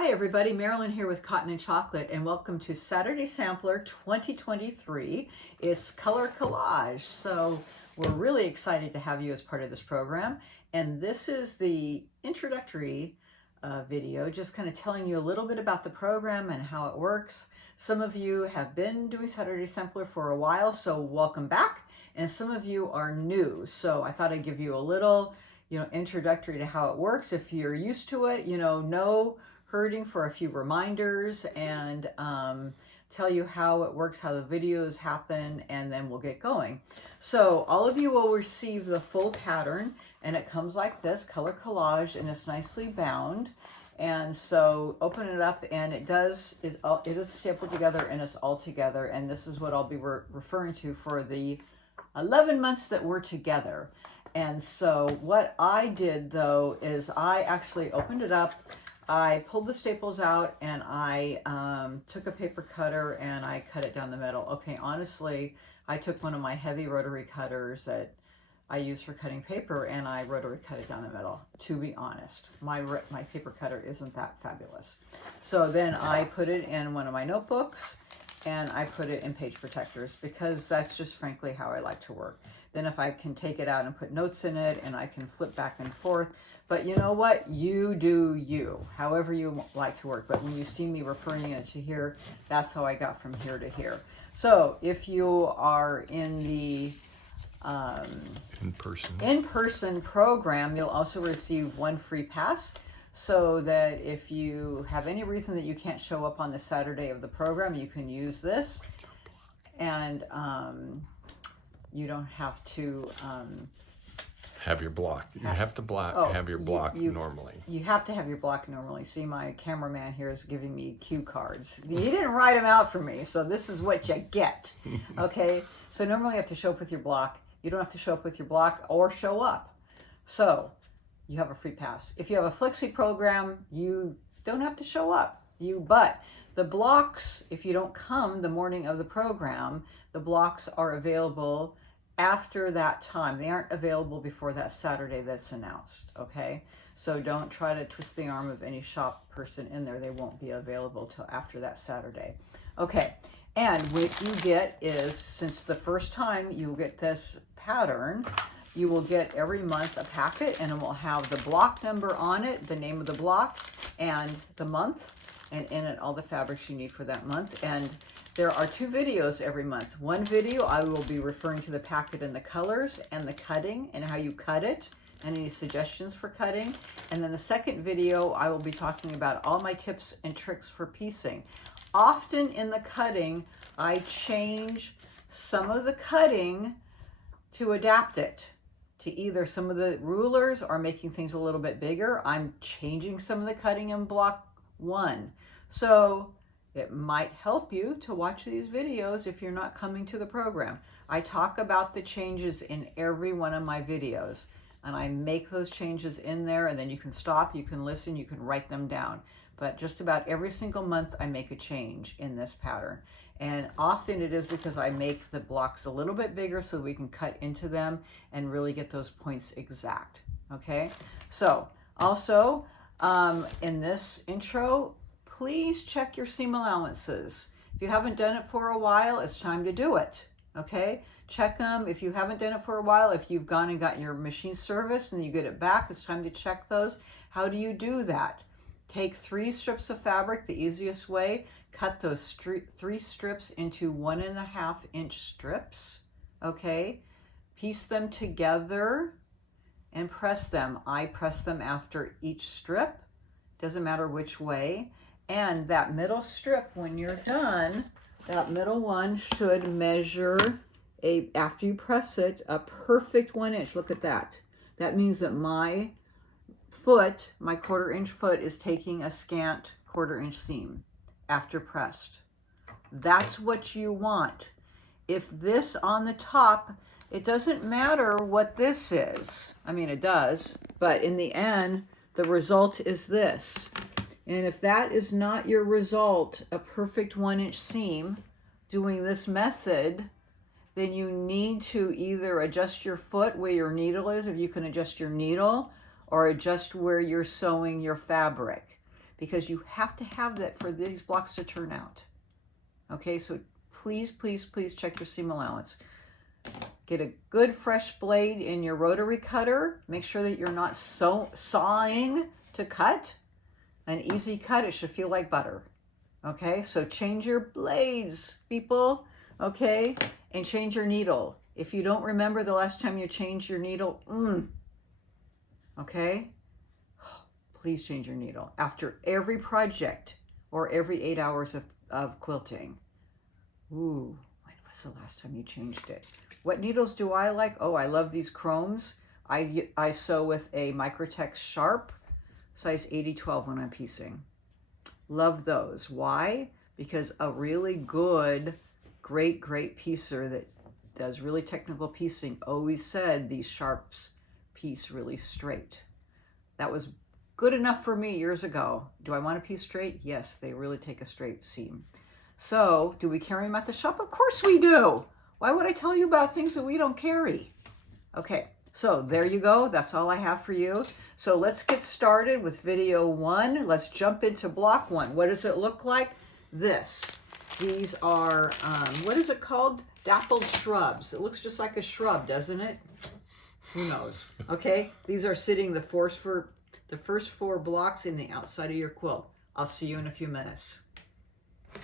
Hi everybody, Marilyn here with Cotton and Chocolate, and welcome to Saturday Sampler 2023. It's Color Collage, so we're really excited to have you as part of this program. And this is the introductory video, just kind of telling you a little bit about the program and how it works. Some of you have been doing Saturday Sampler for a while, so welcome back. And some of you are new, so I thought I'd give you a little introductory to how it works. If you're used to it, no hurting for a few reminders and tell you how it works, how the videos happen, and then we'll get going. So all of you will receive the full pattern, and it comes like this, Color Collage, and it's nicely bound. And so open it up, and it is stapled together, and it's all together. And this is what I'll be referring to for the 11 months that we're together. And so what I did though is I actually opened it up, I pulled the staples out, and I took a paper cutter and I cut it down the middle. Okay, honestly, I took one of my heavy rotary cutters that I use for cutting paper, and I rotary cut it down the middle. To be honest, my paper cutter isn't that fabulous. So then I put it in one of my notebooks, and I put it in page protectors because that's just frankly how I like to work. Then if I can take it out and put notes in it, and I can flip back and forth. But you know what? You do you, however you like to work. But when you see me referring it to here, that's how I got from here to here. So if you are in the in-person program, you'll also receive one free pass, so that if you have any reason that you can't show up on the Saturday of the program, you can use this, and you don't have to have your block. You have to have your block normally. You have to have your block normally. See, my cameraman here is giving me cue cards. He didn't write them out for me, so this is what you get. Okay, so normally you have to show up with your block. You don't have to show up with your block or show up. So you have a free pass. If you have a flexi program, you don't have to show up. But the blocks, if you don't come the morning of the program, the blocks are available after that time. They aren't available before that Saturday that's announced, okay? So don't try to twist the arm of any shop person in there. They won't be available till after that Saturday. Okay, and what you get is, since the first time you get this pattern, you will get every month a packet, and it will have the block number on it, the name of the block, and the month, and in it all the fabrics you need for that month. And there are 2 videos every month. One video, I will be referring to the packet and the colors and the cutting and how you cut it and any suggestions for cutting. And then the second video, I will be talking about all my tips and tricks for piecing. Often in the cutting, I change some of the cutting to adapt it to either some of the rulers or making things a little bit bigger. I'm changing some of the cutting in block 1. So it might help you to watch these videos if you're not coming to the program. I talk about the changes in every one of my videos, and I make those changes in there, and then you can stop, you can listen, you can write them down. But just about every single month I make a change in this pattern. And often it is because I make the blocks a little bit bigger so we can cut into them and really get those points exact, okay? So also in this intro, please check your seam allowances. If you haven't done it for a while, it's time to do it, okay? Check them. If you haven't done it for a while, if you've gone and got your machine serviced and you get it back, it's time to check those. How do you do that? Take 3 strips of fabric, the easiest way. Cut those 3 strips into 1.5 inch strips, okay? Piece them together and press them. I press them after each strip. Doesn't matter which way. And that middle strip, when you're done, that middle one should measure, after you press it, a perfect 1 inch. Look at that. That means that my foot, my 1/4 inch foot, is taking a scant 1/4 inch seam after pressed. That's what you want. If this on the top, it doesn't matter what this is. I mean, it does, but in the end, the result is this. And if that is not your result, a perfect 1 inch seam, doing this method, then you need to either adjust your foot where your needle is, if you can adjust your needle, or adjust where you're sewing your fabric. because you have to have that for these blocks to turn out. Okay, so please, please, please check your seam allowance. Get a good fresh blade in your rotary cutter. Make sure that you're not sawing to cut. An easy cut, it should feel like butter. Okay, so change your blades, people. Okay, and change your needle. If you don't remember the last time you changed your needle, okay, please change your needle after every project or every 8 hours of quilting. Ooh, when was the last time you changed it? What needles do I like? Oh, I love these chromes. I sew with a Microtex Sharp, size 80-12 when I'm piecing. Love those. Why? Because a really good, great piecer that does really technical piecing always said these Sharps piece really straight. That was good enough for me years ago. Do I want to piece straight? Yes, they really take a straight seam. So, do we carry them at the shop? Of course we do. Why would I tell you about things that we don't carry? Okay, so there you go. That's all I have for you. So let's get started with video 1. Let's jump into block 1. What does it look like? This. These are, what is it called? Dappled shrubs. It looks just like a shrub, doesn't it? Who knows? Okay, these are sitting the first 4 blocks in the outside of your quilt. I'll see you in a few minutes.